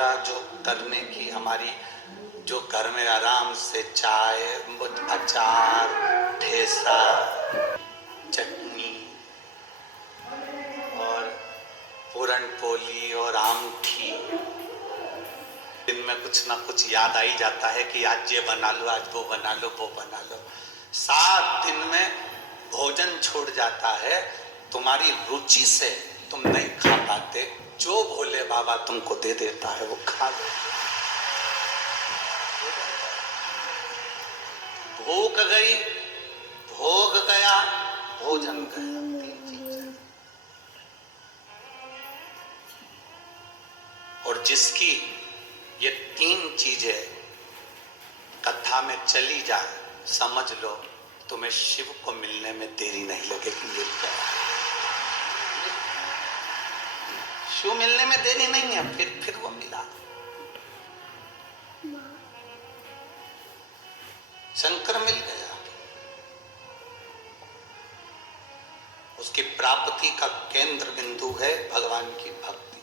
द्वारा जो करने की हमारी, जो घर में आराम से चाय, अचार, ठेसा, चटनी और पूरन पोली और आमठी, दिन में कुछ ना कुछ याद आ ही जाता है कि आज ये बना लो, आज वो बना लो, वो बना लो। 7 दिन में भोजन छोड़ जाता है, तुम्हारी रुचि से तुम नहीं खा पाते, जो भोले बाबा तुमको दे देता है वो खा लो। भूख गई, भोग गया, भोजन गया, 3 चीजें। और जिसकी ये 3 चीजें कथा में चली जाए, समझ लो तुम्हें शिव को मिलने में देरी नहीं लगेगी। मिल गया शिव, मिलने में देरी नहीं है, फिर वो मिला। शंकर मिल गया। उसकी प्राप्ति का केंद्र बिंदु है भगवान की भक्ति।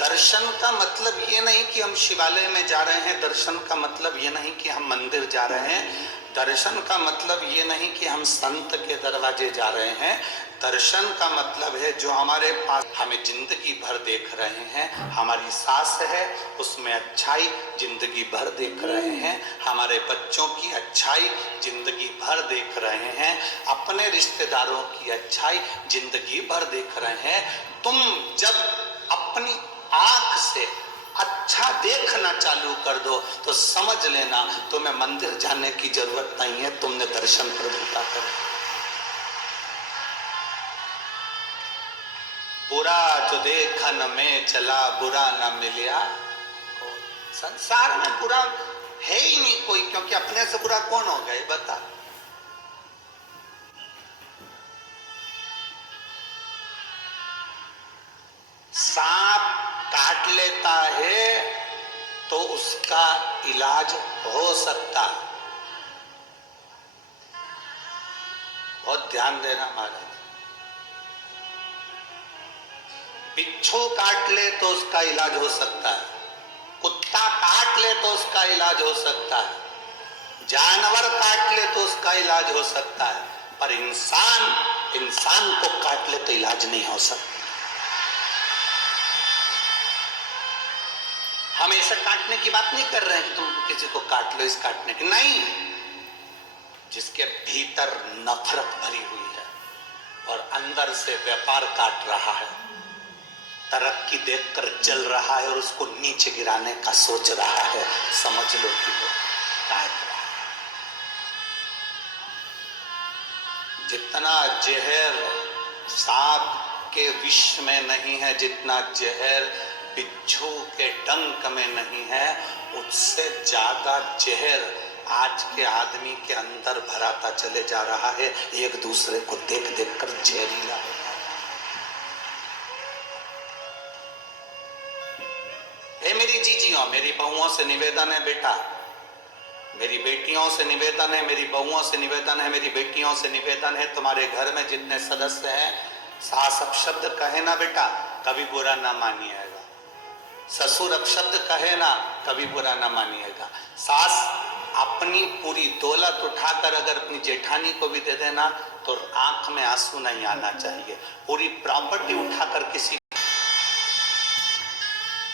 दर्शन का मतलब ये नहीं कि हम शिवालय में जा रहे हैं, दर्शन का मतलब ये नहीं कि हम मंदिर जा रहे हैं, दर्शन का मतलब ये नहीं कि हम संत के दरवाजे जा रहे हैं। दर्शन का मतलब है जो हमारे पास हमें जिंदगी भर देख रहे हैं, हमारी सास है उसमें अच्छाई जिंदगी भर देख रहे हैं, हमारे बच्चों की अच्छाई जिंदगी भर देख रहे हैं, अपने रिश्तेदारों की अच्छाई जिंदगी भर देख रहे हैं। तुम जब अपनी आंख से अच्छा देखना चालू कर दो तो समझ लेना तुम्हें मंदिर जाने की जरूरत नहीं है, तुमने दर्शन प्रभु का कर। बुरा जो देखन में चला बुरा न मिलिया। संसार में बुरा है ही नहीं कोई, क्योंकि अपने से बुरा कौन हो गए बता। सांप काट लेता है तो उसका इलाज हो सकता है। बहुत ध्यान देना महाराज। बिच्छू काट ले तो उसका इलाज हो सकता है, कुत्ता काट ले तो उसका इलाज हो सकता है, जानवर काट ले तो उसका इलाज हो सकता है, पर इंसान को काट ले तो इलाज नहीं हो सकता। हम ऐसा काटने की बात नहीं कर रहे हैं कि तुम किसी को काट लो इस काटने की, नहीं। जिसके भीतर नफरत भरी हुई है और अंदर से व्यापार काट रहा है, तरक्की देखकर जल रहा है और उसको नीचे गिराने का सोच रहा है, समझ लो कि वो काट रहा है। जितना जहर सांप के विष में नहीं है, जितना जहर बिच्छू के डंक में नहीं है, उससे ज्यादा जहर आज के आदमी के अंदर भराता चले जा रहा है। एक दूसरे को देख देख कर जहरीला हो रहा है। मेरी जीजियों, मेरी बहुओं से निवेदन है बेटा, मेरी बेटियों से निवेदन है, मेरी बहुओं से निवेदन है, मेरी बेटियों से निवेदन है, तुम्हारे घर में जितने सदस्य हैं, सास अपशब्द कहे ना बेटा, कभी बुरा ना मानिएगा। ससुर अपशब्द कहे ना, कभी बुरा ना मानिएगा। सास अपनी पूरी दौलत उठाकर अगर अपनी जेठानी को भी दे देना तो आंख में आंसू नहीं आना चाहिए। पूरी प्रॉपर्टी उठाकर किसी,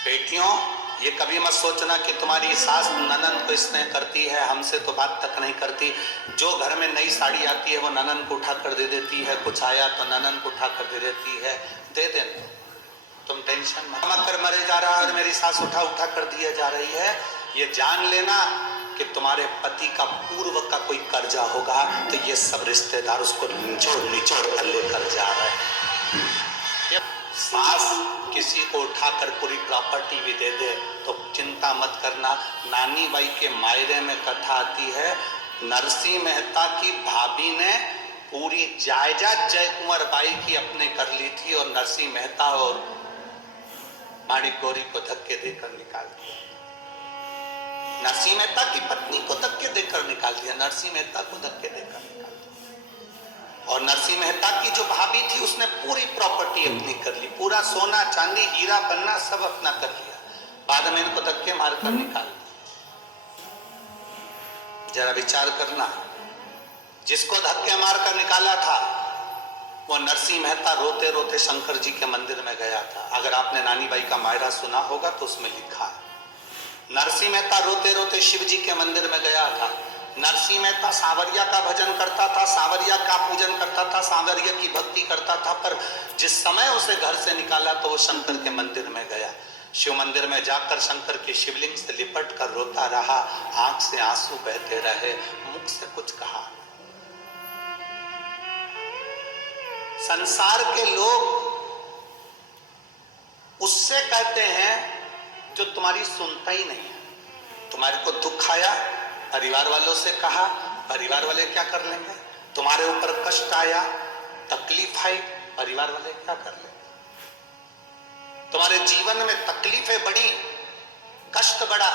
बेटियों ये कभी मत सोचना कि तुम्हारी सास ननद को स्नेह करती है, हमसे तो बात तक नहीं करती। जो घर में नई साड़ी आती है वो ननद को उठाकर दे देती है, कुछ आया तो ननद को उठाकर दे देती है, दे देना, तुम टेंशन मत कर। मरे जा रहा है और मेरी सास उठा उठा कर दिए जा रही है, ये जान लेना कि तुम्हारे पति का पूर्व का कोई कर्जा होगा तो ये सब रिश्तेदार उसको निचोड़ निचोड़ कर लेकर जा रहे हैं। सास किसी को उठाकर पूरी प्रॉपर्टी भी दे दे तो चिंता मत करना। नानी बाई के मायरे में कथा आती है, नरसिंह मेहता की भाभी ने पूरी जायदाद जय कुंवर बाई की अपने कर ली थी और नरसिंह मेहता और माणिक गौरी को धक्के देकर निकाल दिया। नरसिंह मेहता की पत्नी को धक्के देकर निकाल दिया, नरसिंह मेहता को धक्के देकर निकाल दिया। और नरसिंह मेहता की जो भाभी थी उसने पूरी प्रॉपर्टी अपनी कर ली, पूरा सोना चांदी हीरा पन्ना सब अपना कर लिया, बाद में इनको धक्के मारकर निकाल। जरा विचार करना, जिसको धक्के मारकर निकाला था वो नरसिंह मेहता रोते रोते शंकर जी के मंदिर में गया था। अगर आपने नानी बाई का मायरा सुना होगा तो उसमें लिखा है, नरसिंह मेहता रोते रोते शिव जी के मंदिर में गया था। नरसिंह मेहता सांवरिया का भजन करता था, सांवरिया का पूजन करता था, सांवरिया की भक्ति करता था, पर जिस समय उसे घर से निकाला तो वो शंकर के मंदिर में गया। शिव मंदिर में जाकर शंकर के शिवलिंग से लिपट कर रोता रहा, आंख से आंसू बहते रहे, मुख से कुछ कहा। संसार के लोग उससे कहते हैं जो तुम्हारी सुनता ही नहीं है। तुम्हारे को दुख आया, परिवार वालों से कहा, परिवार वाले क्या कर लेंगे? तुम्हारे ऊपर कष्ट आया, तकलीफ आई, परिवार वाले क्या कर लेंगे? तुम्हारे जीवन में तकलीफें बढ़ी, कष्ट बढ़ा,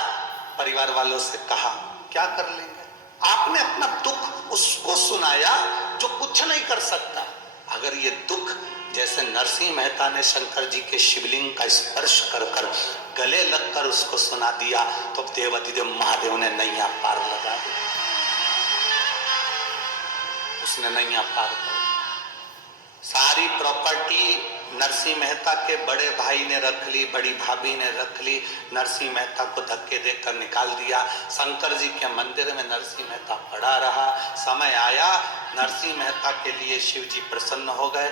परिवार वालों से कहा, क्या कर लेंगे? आपने अपना दुख उसको सुनाया जो कुछ नहीं कर सकता। अगर ये दुख जैसे नरसिंह मेहता ने शंकर जी के शिवलिंग का स्पर्श कर कर गले लगकर उसको सुना दिया तो देवाधिदेव महादेव ने नैया पार लगा दी, उसने नैया पार कर दी। सारी प्रॉपर्टी नरसिंह मेहता के बड़े भाई ने रख ली, बड़ी भाभी ने रख ली, नरसिंह मेहता को धक्के देकर निकाल दिया। शंकर जी के मंदिर में नरसिंह मेहता पड़ा रहा। समय आया, नरसिंह मेहता के लिए शिव जी प्रसन्न हो गए।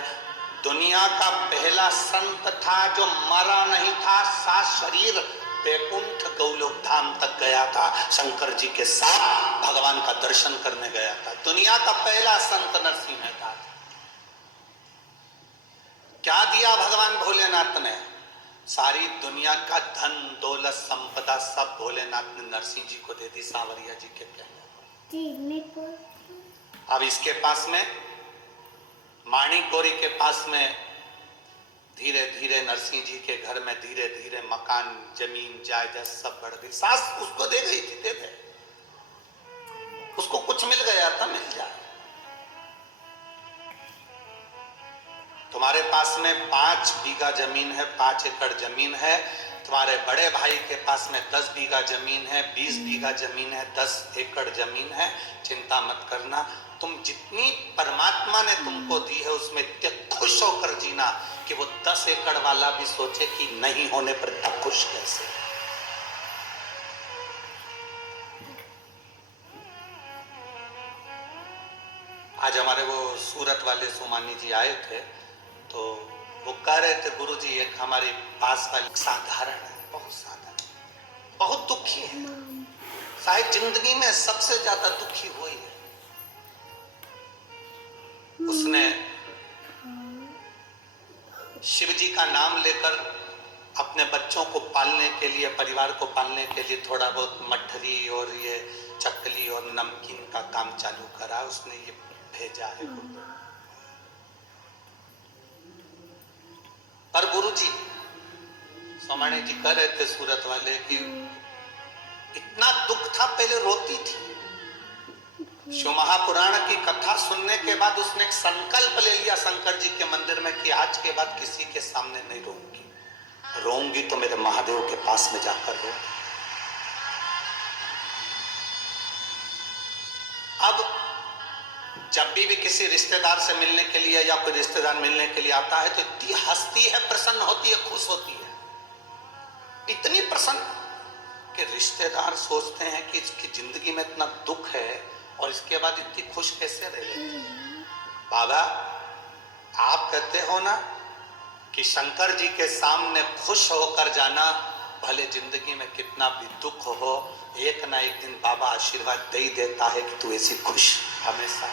दुनिया का पहला संत था जो मरा नहीं था, सात शरीर वैकुंठ गौलोक धाम तक गया था, शंकर जी के साथ भगवान का दर्शन करने गया था। दुनिया का पहला संत नरसिंह मेहता था। क्या दिया भगवान भोलेनाथ ने? सारी दुनिया का धन दौलत संपदा सब भोलेनाथ ने नरसिंह जी को दे दी, सांवरिया जी के कहने पर। अब इसके पास में माणी कोरी के पास में धीरे धीरे नरसिंह जी के घर में धीरे धीरे मकान जमीन जायदाद सब बढ़ गई। सास उसको दे गई थी, दे दे, उसको कुछ मिल गया था, मिल जाए। तुम्हारे पास में 5 बीघा जमीन है, 5 एकड़ जमीन है, तुम्हारे बड़े भाई के पास में 10 बीघा जमीन है, 20 बीघा जमीन है, 10 एकड़ जमीन है, चिंता मत करना। तुम जितनी परमात्मा ने तुमको दी है उसमें इतने खुश होकर जीना कि वो 10 एकड़ वाला भी सोचे कि नहीं होने पर इतना खुश कैसे। आज हमारे वो सूरत वाले सोमानी जी आए थे तो वो कह रहे थे, गुरुजी एक हमारे पास वाली साधारण है, बहुत साधारण, बहुत दुखी है, शायद जिंदगी में सबसे ज्यादा दुखी हुई है। उसने शिव जी का नाम लेकर अपने बच्चों को पालने के लिए, परिवार को पालने के लिए थोड़ा बहुत मठरी और ये चकली और नमकीन का काम चालू करा, उसने ये भेजा है। पर गुरुजी सोमानी जी कह रहे थे सूरत वाले कि इतना दुख था, पहले रोती थी। शिव महापुराण की कथा सुनने के बाद उसने एक संकल्प ले लिया शंकर जी के मंदिर में कि आज के बाद किसी के सामने नहीं रोऊंगी, रोऊंगी तो मेरे महादेव के पास में जाकर रो। अब जब भी किसी रिश्तेदार से मिलने के लिए या कोई रिश्तेदार मिलने के लिए आता है तो इतनी हंसती है, प्रसन्न होती है, खुश होती है, इतनी प्रसन्न कि रिश्तेदार सोचते हैं कि इसकी जिंदगी में इतना दुख है और इसके बाद इतनी खुश कैसे रह लेती है। बाबा आप कहते हो ना कि शंकर जी के सामने खुश होकर जाना, भले जिंदगी में कितना भी दुख हो, एक ना एक दिन बाबा आशीर्वाद दे ही देता है कि तू ऐसी खुश हमेशा।